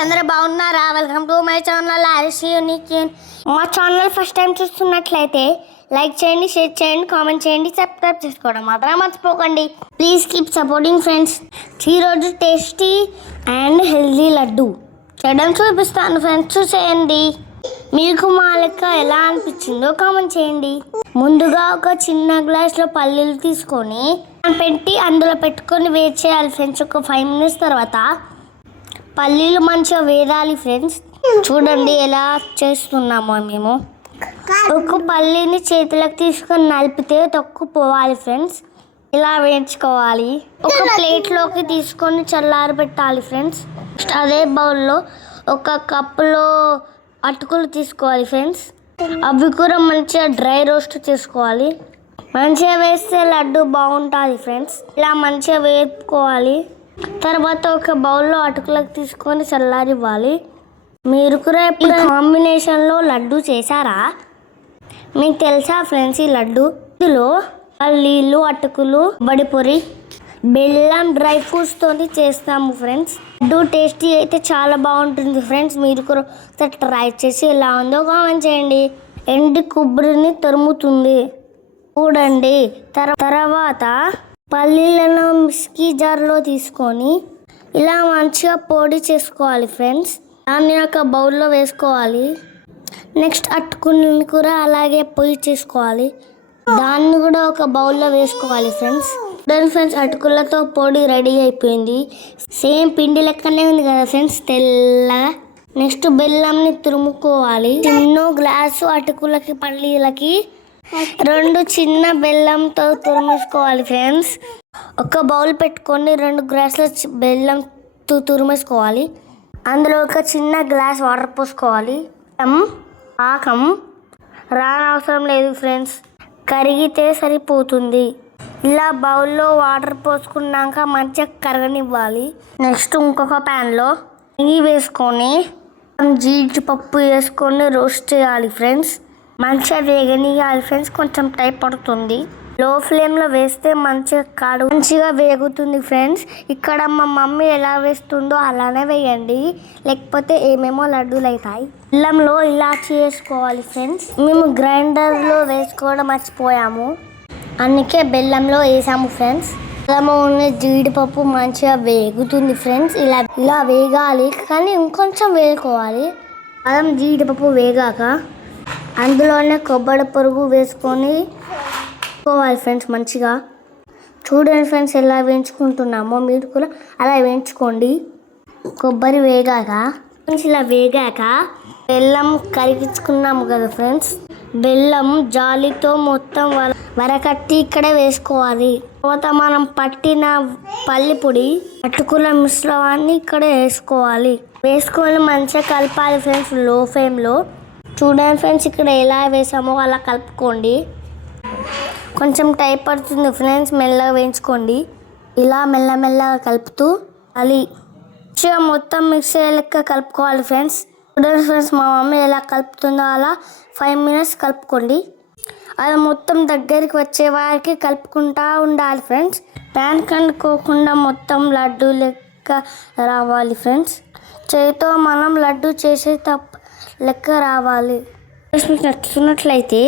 అందరూ బాగున్నారా? Welcome to my channel Irish unique. మా ఛానల్ ఫస్ట్ టైం చూస్తున్నట్లయితే లైక్ చేయండి, షేర్ చేయండి, కామెంట్ చేయండి, సబ్స్క్రైబ్ చేసుకోవడం మాత్రం మర్చిపోకండి. Please keep supporting friends. ఈరోజు టేస్టీ అండ్ హెల్దీ లడ్డు చేయడం చూపిస్తాను ఫ్రెండ్స్, చూసేయండి. మీకు మా లెక్క ఎలా అనిపించిందో కామెంట్ చేయండి. ముందుగా ఒక చిన్న గ్లాస్లో పల్లీలు తీసుకొని పెట్టి అందులో పెట్టుకొని వేడి చేయాలి ఫ్రెండ్స్. ఒక 5 minutes తర్వాత పల్లీలు మంచిగా వేయాలి ఫ్రెండ్స్. చూడండి ఎలా చేస్తున్నామో మేము. ఒక పల్లీని చేతులకు తీసుకొని నలిపితే తొక్కుపోవాలి ఫ్రెండ్స్. ఇలా వేయించుకోవాలి. ఒక ప్లేట్లోకి తీసుకొని చల్లారి పెట్టాలి ఫ్రెండ్స్. అదే బౌల్లో ఒక కప్పులో అటుకులు తీసుకోవాలి ఫ్రెండ్స్. అవి కూడా మంచిగా డ్రై రోస్ట్ చేసుకోవాలి. మంచిగా వేస్తే లడ్డు బాగుంటుంది ఫ్రెండ్స్. ఇలా మంచిగా వేపుకోవాలి. తర్వాత ఒక బౌల్లో అటుకులకు తీసుకొని చల్లారివ్వాలి. మీరు కూడా ఇప్పుడు కాంబినేషన్లో లడ్డు చేశారా? మీకు తెలుసా ఫ్రెండ్స్ ఈ లడ్డు? ఇందులో పల్లీలు, అటుకులు, బడిపొరి, బెల్లం, డ్రై ఫ్రూట్స్తో చేస్తాము ఫ్రెండ్స్. లడ్డు టేస్టీ అయితే చాలా బాగుంటుంది ఫ్రెండ్స్. మీరు కూడా ట్రై చేసి ఎలా ఉందో కామెంట్ చేయండి. ఎండు కొబ్బరిని తరుముతుంది చూడండి. తర్వాత పల్లీలను మిక్సీ జార్లో తీసుకొని ఇలా మంచిగా పొడి చేసుకోవాలి ఫ్రెండ్స్. దాన్ని ఒక బౌల్లో వేసుకోవాలి. నెక్స్ట్ అటుకుని కూడా అలాగే పొడి చేసుకోవాలి. దాన్ని కూడా ఒక బౌల్లో వేసుకోవాలి ఫ్రెండ్స్. ఫ్రెండ్స్ అటుకులతో పొడి రెడీ అయిపోయింది. సేమ్ పిండి లెక్కనే ఉంది కదా ఫ్రెండ్స్, తెల్లగా. నెక్స్ట్ బెల్లంని తురుముకోవాలి. చిన్న గ్లాసు అటుకులకి పల్లీలకి 2 చిన్న బెల్లంతో తురిమేసుకోవాలి ఫ్రెండ్స్. ఒక బౌల్ పెట్టుకొని 2 గ్లాసుల బెల్లంతో తురిమేసుకోవాలి. అందులో ఒక చిన్న గ్లాస్ వాటర్ పోసుకోవాలి. పాకం రానవసరం లేదు ఫ్రెండ్స్, కరిగితే సరిపోతుంది. ఇలా బౌల్లో వాటర్ పోసుకున్నాక మంచిగా కరగనివ్వాలి. నెక్స్ట్ ఇంకొక ప్యాన్లో నెయ్యి వేసుకొని జీడిపప్పు వేసుకొని రోస్ట్ చేయాలి ఫ్రెండ్స్. మంచిగా వేగనియాలి ఫ్రెండ్స్. కొంచెం టైం పడుతుంది. లో ఫ్లేమ్లో వేస్తే మంచిగా వేగుతుంది ఫ్రెండ్స్. ఇక్కడ మా మమ్మీ ఎలా వేస్తుందో అలానే వేయండి, లేకపోతే ఏమేమో లడ్డూలు అవుతాయి. బెల్లంలో ఇలా చేసుకోవాలి ఫ్రెండ్స్. మేము గ్రైండర్లో వేసుకోవడం మర్చిపోయాము, అందుకే బెల్లంలో వేసాము ఫ్రెండ్స్. బెల్లంలో ఉన్న జీడిపప్పు మంచిగా వేగుతుంది ఫ్రెండ్స్. ఇలా వేగాలి, కానీ ఇంకొంచెం వేసుకోవాలి. అల్లం జీడిపప్పు వేగాక అందులోనే కొబ్బరి పొరుగు వేసుకొని వేసుకోవాలి ఫ్రెండ్స్ మంచిగా. చూడండి ఫ్రెండ్స్ ఎలా వేయించుకుంటున్నామో, మీరు కూడా అలా వేయించుకోండి. కొబ్బరి వేగాక ఇలా వేగాక బెల్లం కరిగించుకున్నాము కదా ఫ్రెండ్స్, బెల్లం జాలితో మొత్తం వరకట్టి ఇక్కడే వేసుకోవాలి. తర్వాత మనం పట్టిన పల్లి పొడి, అటుకుల మిశ్రమాన్ని ఇక్కడే వేసుకొని మంచిగా కలపాలి ఫ్రెండ్స్ లో ఫ్లేమ్లో. చూడండి ఫ్రెండ్స్ ఇక్కడ ఎలా వేసామో అలా కలుపుకోండి. కొంచెం టైం పడుతుంది ఫ్రెండ్స్, మెల్లగా వేయించుకోండి. ఇలా మెల్లమెల్లగా కలుపుతూ అది మొత్తం మిక్స్ అయ్యే లెక్క కలుపుకోవాలి ఫ్రెండ్స్. చూడండి ఫ్రెండ్స్ మా మమ్మీ ఎలా కలుపుతుందో అలా 5 minutes కలుపుకోండి. అది మొత్తం దగ్గరికి వచ్చే వారికి కలుపుకుంటూ ఉండాలి ఫ్రెండ్స్. ప్యాన్ కండుకోకుండా మొత్తం లడ్డు లెక్క రావాలి ఫ్రెండ్స్. చేతితో మనం లడ్డు చేసే లెక్క రావాలి. మీకు నచ్చుతున్నట్లయితే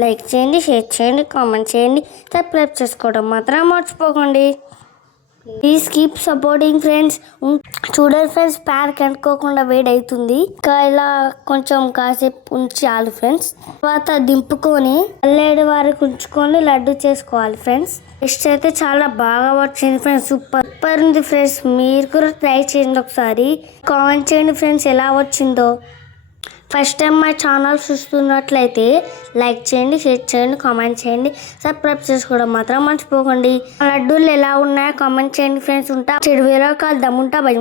లైక్ చేయండి, షేర్ చేయండి, కామెంట్ చేయండి, సబ్స్క్రైబ్ చేసుకోవడం మాత్రం మర్చిపోకండి. Please keep supporting friends. చూడండి ఫ్రెండ్స్ ప్యాన్ కంటుకోకుండా వేడి అవుతుంది. ఇంకా ఇలా కొంచెం కాసేపు ఉంచాలి ఫ్రెండ్స్. తర్వాత దింపుకొని 7 వరకు ఉంచుకొని లడ్డు చేసుకోవాలి ఫ్రెండ్స్. టేస్ట్ అయితే చాలా బాగా వచ్చింది ఫ్రెండ్స్, సూపర్ ఉంది ఫ్రెండ్స్. మీరు కూడా ట్రై చేయండి ఒకసారి, కామెంట్ చేయండి ఫ్రెండ్స్ ఎలా వచ్చిందో. ఫస్ట్ టైం మా ఛానల్ చూస్తున్నట్లయితే లైక్ చేయండి, షేర్ చేయండి, కామెంట్ చేయండి, సబ్స్క్రైబ్ చేసుకోవడం మాత్రం మర్చిపోకండి. లడ్డూలు ఎలా ఉన్నాయో కామెంట్ చేయండి ఫ్రెండ్స్. చెడు వేరే కలుద్దాం. ఉంటా బై.